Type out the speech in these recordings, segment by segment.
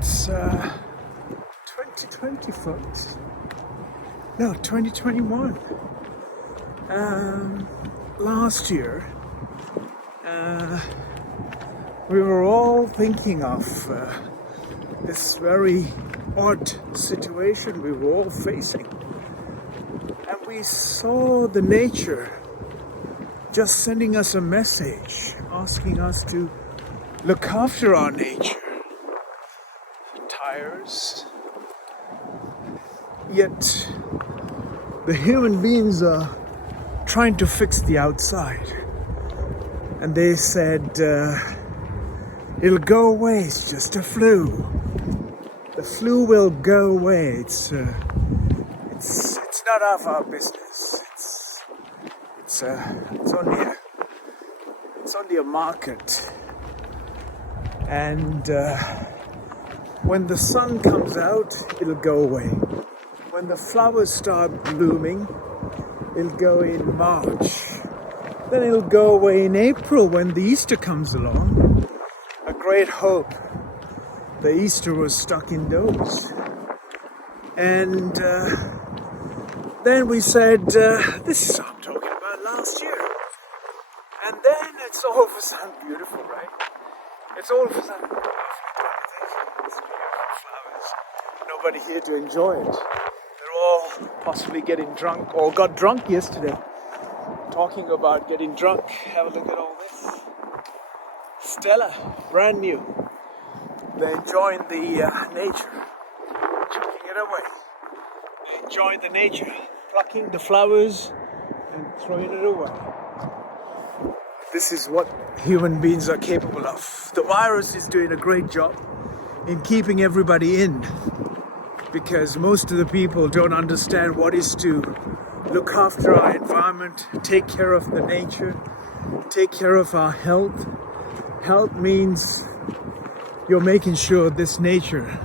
It's 2020, folks. No, 2021. Last year, we were all thinking of this very odd situation we were all facing. And we saw the nature just sending us a message, asking us to look after our nature. Tires. Yet the human beings are trying to fix the outside. And they said, it'll go away, it's just a flu. The flu will go away. It's not of our business. It's only a market. And when the sun comes out, it'll go away. When the flowers start blooming, it'll go in March. Then it'll go away in April when the Easter comes along. A great hope. The Easter was stuck indoors. And then we said, this is what I'm talking about last year. And then it's all of a sudden beautiful, right? It's all of a sudden beautiful flowers. Nobody here to enjoy it. They're all possibly getting drunk or got drunk yesterday. Talking about getting drunk. Have a look at all this. Stella, brand new. They're enjoying the nature. Chucking it away. They enjoy the nature. Plucking the flowers and throwing it away. This is what human beings are capable of. The virus is doing a great job in keeping everybody in, because most of the people don't understand what is to look after our environment, take care of the nature, take care of our health. Health means you're making sure this nature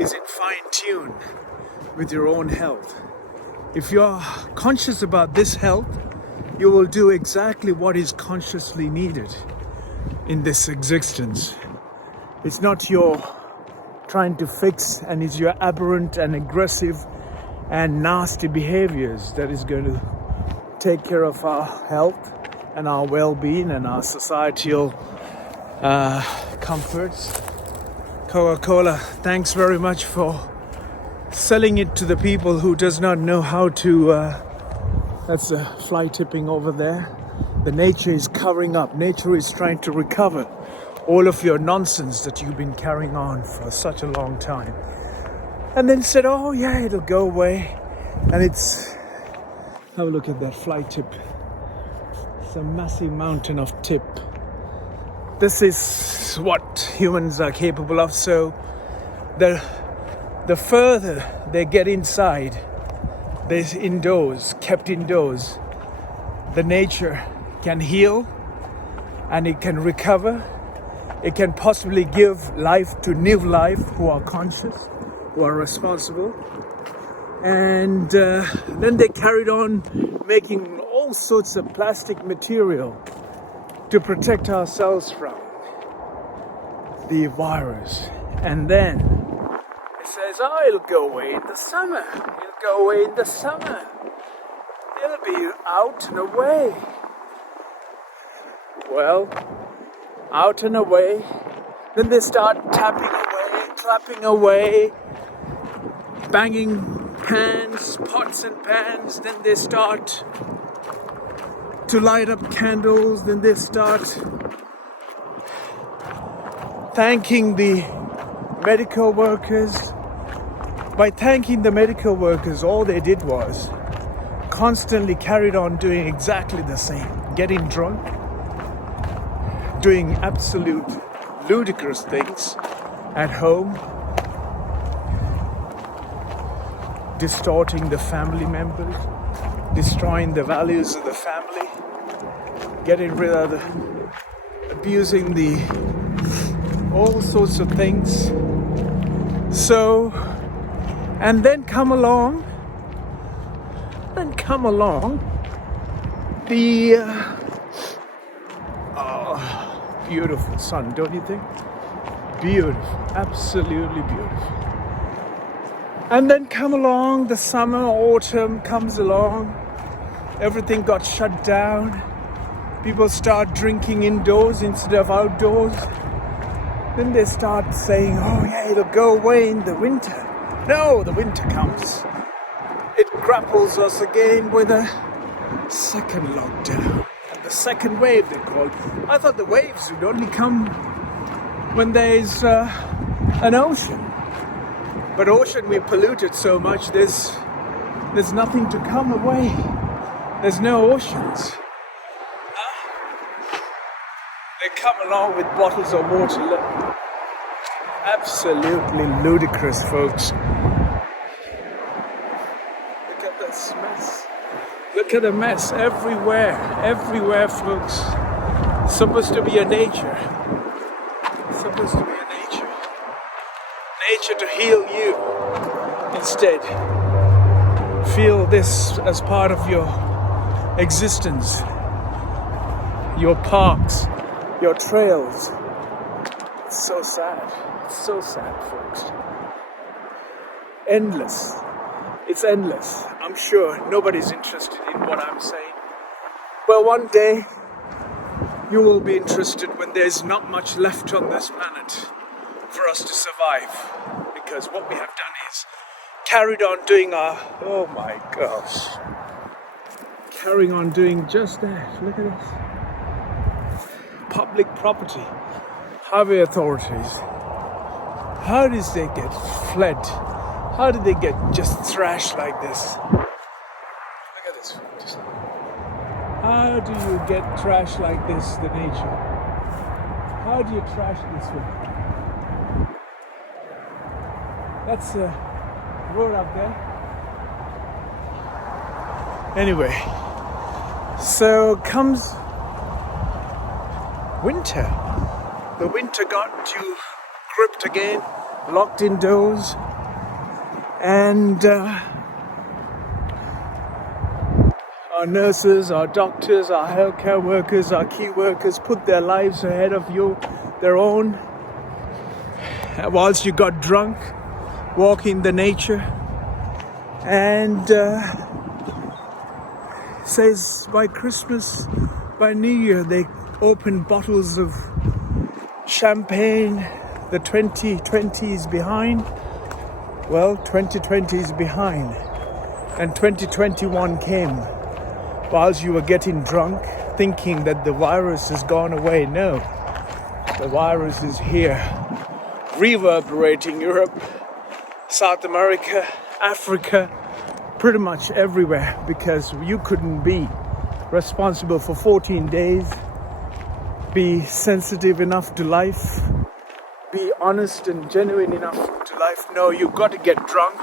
is in fine tune with your own health. If you're conscious about this health, you will do exactly what is consciously needed in this existence. It's not your trying to fix, and it's your aberrant and aggressive and nasty behaviors that is going to take care of our health and our well-being and our societal comforts. Coca-Cola, thanks very much for selling it to the people who does not know how to. That's a fly tipping over there. The nature is covering up. Nature is trying to recover all of your nonsense that you've been carrying on for such a long time. And then said, oh yeah, it'll go away. And it's, have a look at that fly tip. It's a massive mountain of tip. This is what humans are capable of. So the further they get inside, they're indoors, kept indoors, the nature can heal and it can recover. It can possibly give life to new life who are conscious, who are responsible. And then they carried on making all sorts of plastic material to protect ourselves from the virus. And then it says, oh, it'll go away in the summer. It'll go away in the summer. It'll be out and away. Well, out and away. Then they start tapping away, clapping away, banging pans, pots and pans. Then they start to light up candles. Then they start thanking the medical workers. By thanking the medical workers, all they did was constantly carried on doing exactly the same. Getting drunk, doing absolute ludicrous things at home, distorting the family members, destroying the values of the family, getting rid of the, abusing the, all sorts of things. So, and then come along the beautiful sun, don't you think? beautiful, absolutely beautiful. And then come along, the summer, autumn comes along, everything got shut down. People start drinking indoors instead of outdoors. Then they start saying, oh yeah, it'll go away in the winter. No, the winter comes. It grapples us again with a second lockdown. And the second wave, they call it. I thought the waves would only come when there's an ocean. But ocean, we pollute it so much, there's nothing to come away. There's no oceans. They come along with bottles of water. Absolutely ludicrous, folks. Look at this mess. Look at the mess everywhere, folks. It's supposed to be a nature. It's supposed to be a nature. Nature to heal you. Instead, feel this as part of your existence. Your parks, your trails. It's so sad. It's so sad, folks. Endless. It's endless. I'm sure nobody's interested in what I'm saying. Well, one day you will be interested when there's not much left on this planet for us to survive. Because what we have done is carried on doing oh my gosh. Carrying on doing just that. Look at this. Public property. Highway authorities. How did they get fled? How did they get just thrashed like this? Look at this. How do you get trashed like this, the nature? How do you trash this way? That's a road up there. Anyway, so comes winter. The winter got you gripped again, locked indoors, and our nurses, our doctors, our healthcare workers, our key workers put their lives ahead of their own, whilst you got drunk, walking the nature, and says by Christmas, by New Year, they open bottles of champagne. The 2020 is behind. Well, 2020 is behind. And 2021 came whilst you were getting drunk, thinking that the virus has gone away. No, the virus is here, reverberating Europe, South America, Africa, pretty much everywhere, because you couldn't be responsible for 14 days, be sensitive enough to life, be honest and genuine enough to life. No, you got to get drunk.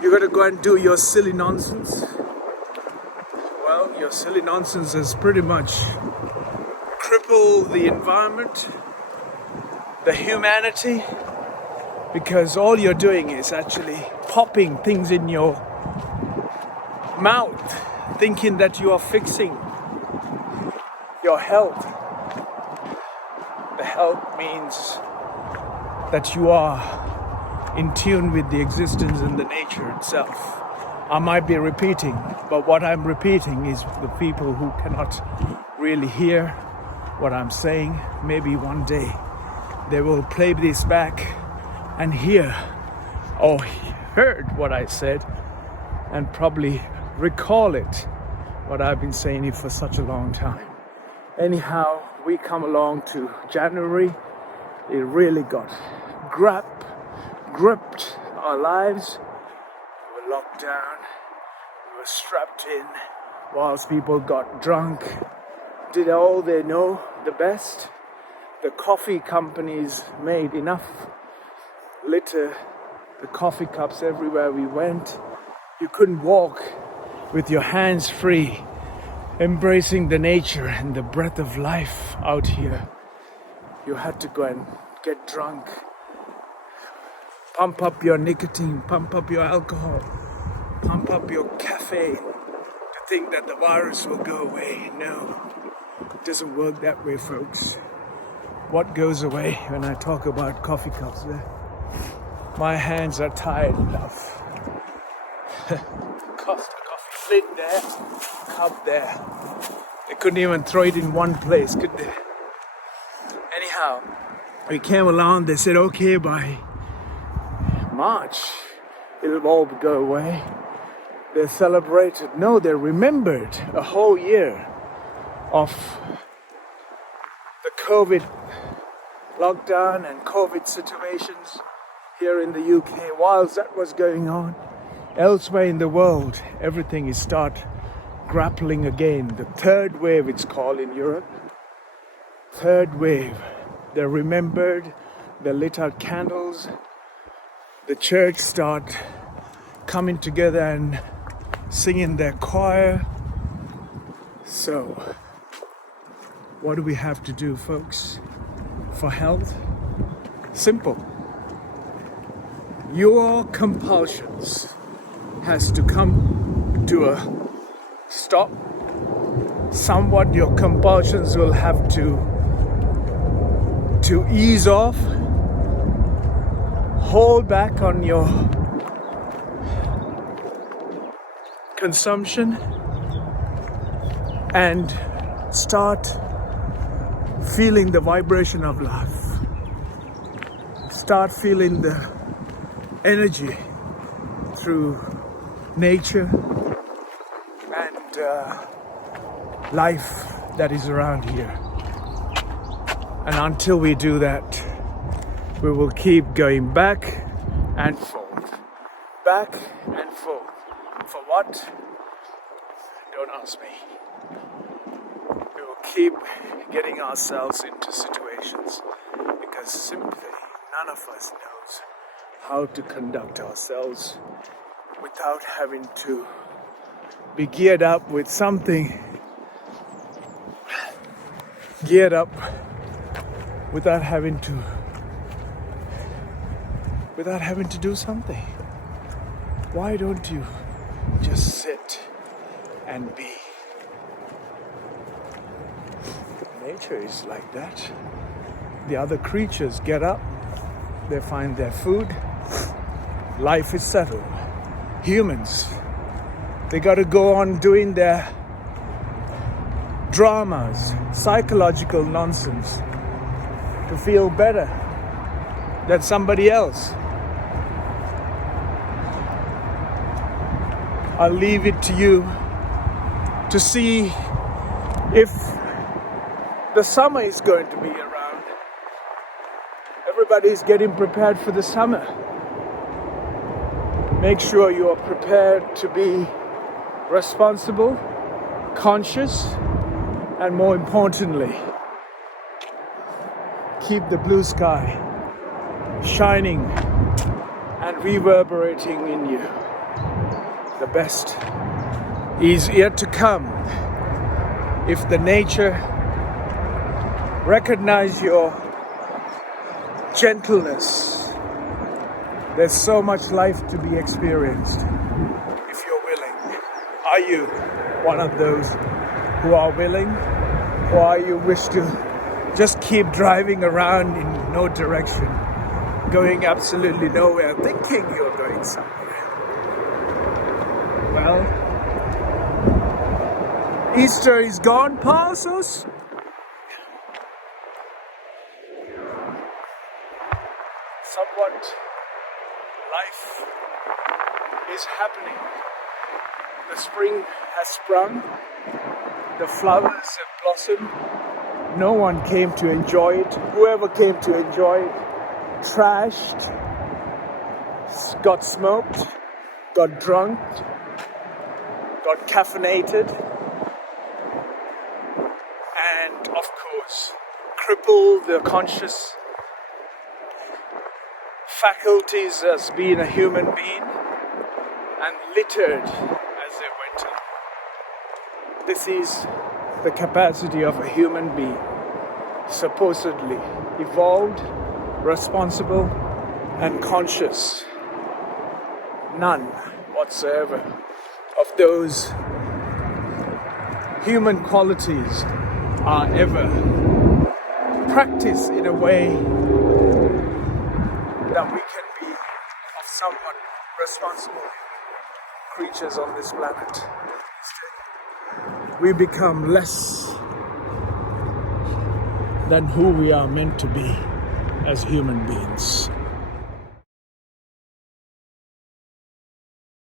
You got to go and do your silly nonsense. Well, your silly nonsense has pretty much crippled the environment, the humanity, because all you're doing is actually popping things in your mouth, thinking that you are fixing your health. The health means that you are in tune with the existence and the nature itself. I might be repeating, but what I'm repeating is the people who cannot really hear what I'm saying. Maybe one day they will play this back and hear or heard what I said and probably recall it, what I've been saying it for such a long time. Anyhow, we come along to January. It really got gripped our lives. We were locked down. We were strapped in whilst people got drunk, did all they know the best. The coffee companies made enough litter, the coffee cups everywhere we went. You couldn't walk with your hands free, embracing the nature and the breath of life out here. You had to go and get drunk, pump up your nicotine, pump up your alcohol, pump up your caffeine to think that the virus will go away. No, it doesn't work that way, folks. what goes away when I talk about coffee cups there. My hands are tired enough. Costa coffee, lid there, cup there. They couldn't even throw it in one place, could they? Anyhow, we came along, they said, okay, by March, it'll all go away. They celebrated, no, they remembered a whole year of the COVID lockdown and COVID situations here in the UK. Whilst that was going on, elsewhere in the world, everything is start grappling again. The third wave, it's called in Europe. Third wave. They remembered, they lit out candles. The church start coming together and singing their choir. So, what do we have to do, folks, for health? Simple. Your compulsions has to come to a stop. Somewhat your compulsions will have to ease off. Hold back on your consumption and start feeling the vibration of life. Start feeling the energy through nature and life that is around here. And until we do that, we will keep going back and forth. Back and forth. For what? Don't ask me. We will keep getting ourselves into situations because simply none of us knows how to conduct ourselves without having to be geared up with something, geared up without having to do something. Why don't you just sit and be? Nature is like that. The other creatures get up, they find their food, life is settled. Humans, they got to go on doing their dramas, psychological nonsense to feel better than somebody else. I'll leave it to you to see if the summer is going to be around. Everybody's getting prepared for the summer. Make sure you are prepared to be responsible, conscious, and more importantly, keep the blue sky shining and reverberating in you. The best is yet to come if the nature recognize your gentleness. There's so much life to be experienced if you're willing. Are you one of those who are willing, or are you wish to just keep driving around in no direction, going absolutely nowhere, thinking you're going somewhere? Well, Easter is gone past us. Somewhat life is happening. The spring has sprung. The flowers have blossomed. No one came to enjoy it. Whoever came to enjoy it, trashed, got smoked, got drunk, got caffeinated, and of course, crippled their conscious faculties as being a human being and littered as they went on. This is the capacity of a human being, supposedly evolved, responsible, and conscious. None whatsoever of those human qualities are ever practice in a way that we can be of somewhat responsible creatures on this planet. We become less than who we are meant to be as human beings.